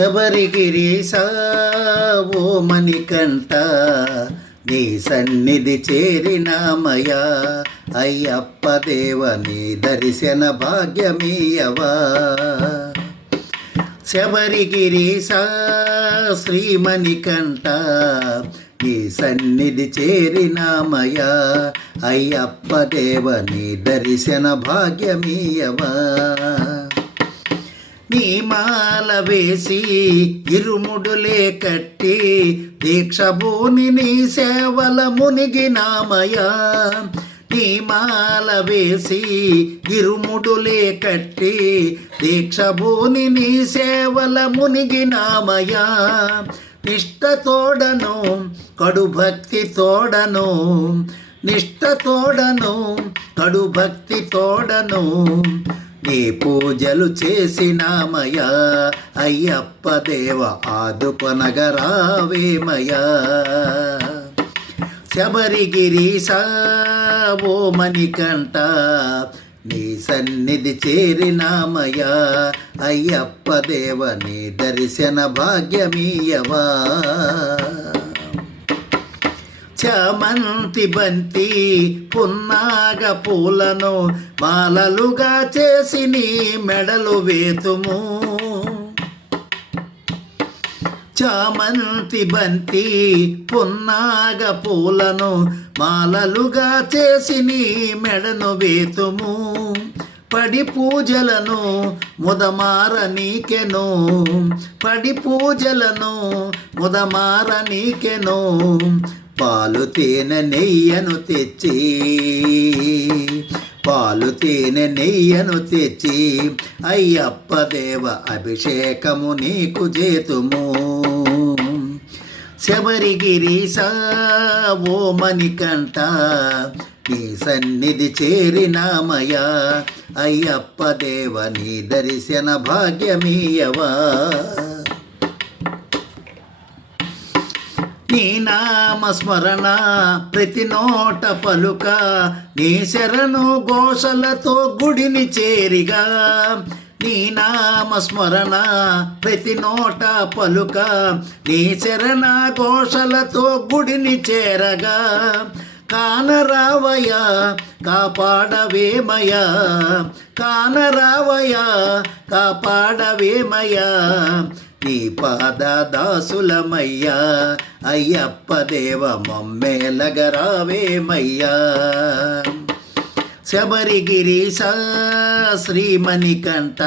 శబరిగిరీశ ఓ మణికంఠ నీ సన్నిధి చేరినామయా అయ్యప్ప దేవని దర్శన భాగ్యమీయవా. శబరిగిరీశ శ్రీమణికంఠ నీ సన్నిధి చేరినామయా అయ్యప్ప దేవని దర్శన భాగ్యమీయవా. నీ మాల వేసి ఇరుముడులే కట్టి దీక్షభూని నీ సేవల మునిగినామయా. నీ మాల వేసి ఇరుముడులే కట్టి దీక్షభూని నీ సేవల మునిగినామయా. నిష్ట తోడను కడు భక్తి తోడను, నిష్ట తోడను కడు భక్తి తోడను నీ పూజలు చేసినామయా అయ్యప్ప దేవ ఆదుకొనగరావేమయా. శబరిగిరీశ ఓ మణికంఠ నీ సన్నిధి చేరినామయా అయ్యప్ప దేవ నీ దర్శన భాగ్యమీయవా. చామంతి బంతి పున్నాగ పూలను మాలలుగా చేసి నీ మెడలు వేతుము. చామంతి బంతి పున్నాగ పూలను మాలలుగా చేసి నీ మెడను వేతుము. పడి పూజలను ముదమార నీకెను, పడి పూజలను ముదమార నీకెను. పాలు తేనె నెయ్యను తెచ్చి, పాలు తేనె నెయ్యను తెచ్చి అయ్యప్ప దేవ అభిషేకము నీకు చేతుము. శబరిగిరీశ ఓ మణికంఠ నీ సన్నిధి చేరినామయా అయ్యప్ప దేవ నీ దర్శన భాగ్యమీయవా. నీ నామ స్మరణ ప్రతి నోట పలుక, నీ శరణు ఘోషలతో గుడిని చేరిగా. నీ నామ స్మరణ ప్రతి నోట పలుక, నీ శరణ ఘోషలతో గుడిని చేరగా. కానరావయ్యా కాపాడవేమయ్యా, కానరావయ్యా కాపాడవేమయ్యా. నీ పాద దాసులమయ్యా అయ్యప్ప దేవ మమ్మేలగరావేమయ్యా. శబరిగిరీశ శ్రీమణికంఠ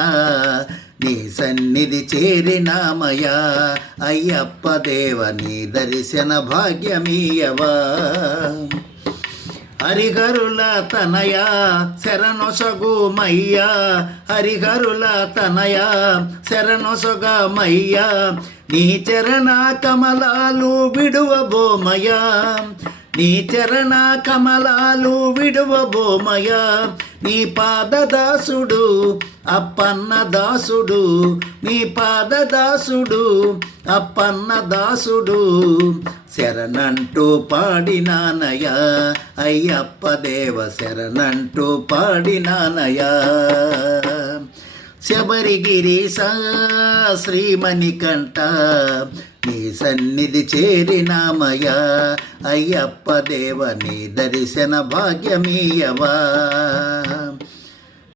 నీ సన్నిధి చేరినామయా అయ్యప్ప దేవ నీ దర్శన భాగ్యమీయవా. హరిహరుల తనయ శరణొసగుమయ్యా, హరిహరుల తనయ శరణొసగమయ్యా. నీ చరణ కమలాలు విడువబోమయా, నీ చరణ కమలాలు విడువబోమయా. నీ పాదదాసుడు అప్పన్న దాసుడు, నీ పాదదాసుడు అప్పన్న దాసుడు శరణంటూ పాడినానయా అయ్యప్ప దేవ శరణంటూ పాడినానయా. శబరిగిరీశ శ్రీమణికంఠ నీ సన్నిధి చేరినామయా అయ్యప్ప దేవ నీ దర్శన భాగ్యమీయవా.